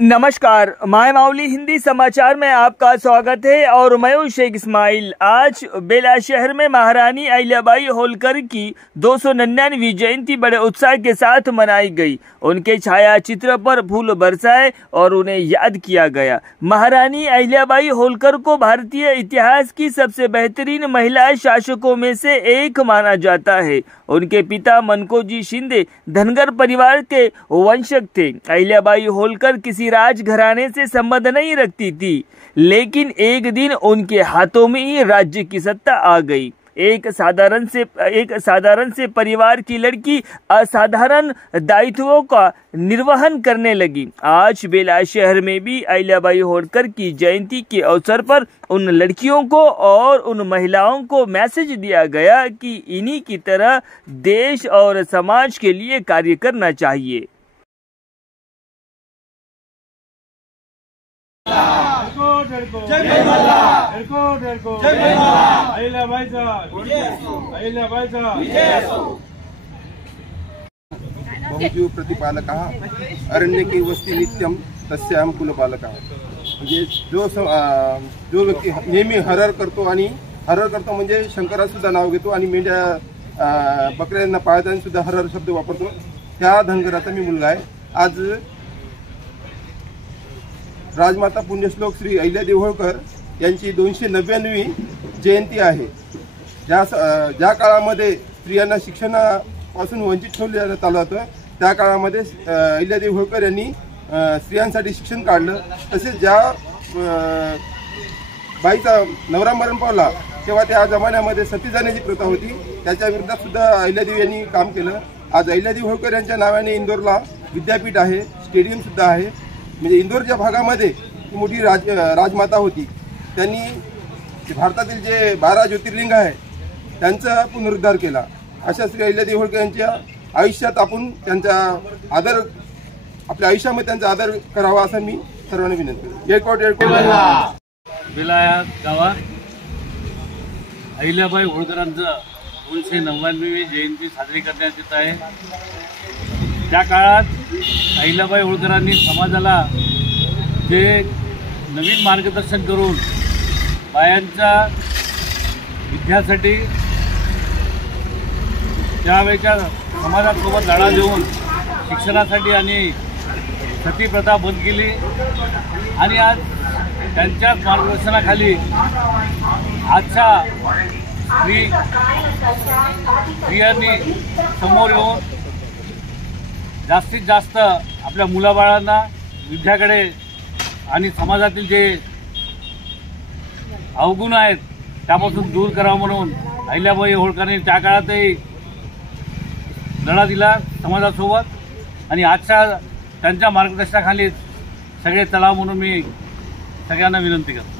नमस्कार, माय माउली हिंदी समाचार में आपका स्वागत है और मैं हूं शेख इस्माइल। आज बेला शहर में महारानी अहिल्याबाई होलकर की 299वीं जयंती बड़े उत्साह के साथ मनाई गई। उनके छाया चित्र पर फूल बरसाए और उन्हें याद किया गया। महारानी अहिल्याबाई होलकर को भारतीय इतिहास की सबसे बेहतरीन महिला शासकों में से एक माना जाता है। उनके पिता मनकोजी शिंदे धनगर परिवार के वंशज थे। अहिल्याबाई होलकर किसी राजघराने से संबंध नहीं रखती थी, लेकिन एक दिन उनके हाथों में ही राज्य की सत्ता आ गई। एक साधारण से परिवार की लड़की असाधारण दायित्वों का निर्वहन करने लगी। आज बेला शहर में भी अहिल्याबाई होलकर की जयंती के अवसर पर उन लड़कियों को और उन महिलाओं को मैसेज दिया गया कि इन्हीं की तरह देश और समाज के लिए कार्य करना चाहिए। जय मल्ला, अहिल्याबाई बहुजीव प्रतिपालकः अरण्यके वस्ति नित्यम तस्याम कुलपालकः। म्हणजे जो व्यक्ती नेहमी हरर करतो म्हणजे शंकराचं सुद्धा नाव घेतो आणि मेंढ्या बकऱ्यांना पाळताना सुद्धा हरर शब्द वापरतो, त्या धनगराचा मी मुलगा आहे। आज राजमाता पुण्यश्लोक श्री अहिल्यादेवी होळकर यांची 299वी जयंती आहे। ज्या काळामध्ये स्त्रियांना शिक्षणापासून वंचित ठेवण्यात आलं होतं, त्या काळामध्ये अहिल्यादेवी होळकर यांनी स्त्रियांसाठी शिक्षण काढलं। तसेच ज्या बाईचा नवरा मरण पावला तेव्हा त्या जमान्यामध्ये सती जाण्याची प्रथा होती, त्याच्या विरोधात सुद्धा अहिल्यादेवी यांनी काम केलं। आज अहिल्यादेवी होळकर यांच्या नावाने इंदोरला विद्यापीठ आहे, स्टेडियम सुद्धा आहे। म्हणजे इंदोरच्या भागामध्ये मोठी राजमाता होती। त्यांनी भारतातील जे 12 ज्योतिर्लिंग आहे त्यांचा पुनरुद्धार केला। अशा श्री अहिल्यादेवी होळकर यांच्या आयुष्यात आपण त्यांचा आदर, आपल्या आयुष्यामध्ये त्यांचा आदर करावा असं मी सर्वांना विनंती करतो। बेला या गावात अहिल्याबाई होळकरांचं 299वी जयंती साजरी करण्यात येत आहे। त्या काळात अहिल्याबाई होळकरांनी समाजाला जे नवीन मार्गदर्शन करून बायांच्या विद्यासाठी त्यावेळच्या समाजासोबत लढा देऊन शिक्षणासाठी आणि सती प्रथा बंद केली आणि आज त्यांच्याच मार्गदर्शनाखाली आजच्या स्त्रियांनी समोर येऊन जास्तीत जास्त आपल्या मुलाबाळांना विद्याकडे आणि समाजातील जे अवगुण आहेत त्यापासून दूर करावं म्हणून अहिल्याबाई होळकरांनी त्या काळातही लढा दिला समाजासोबत आणि आजच्या त्यांच्या मार्गदर्शनाखाली सगळे चलाव म्हणून मी सगळ्यांना विनंती करतो।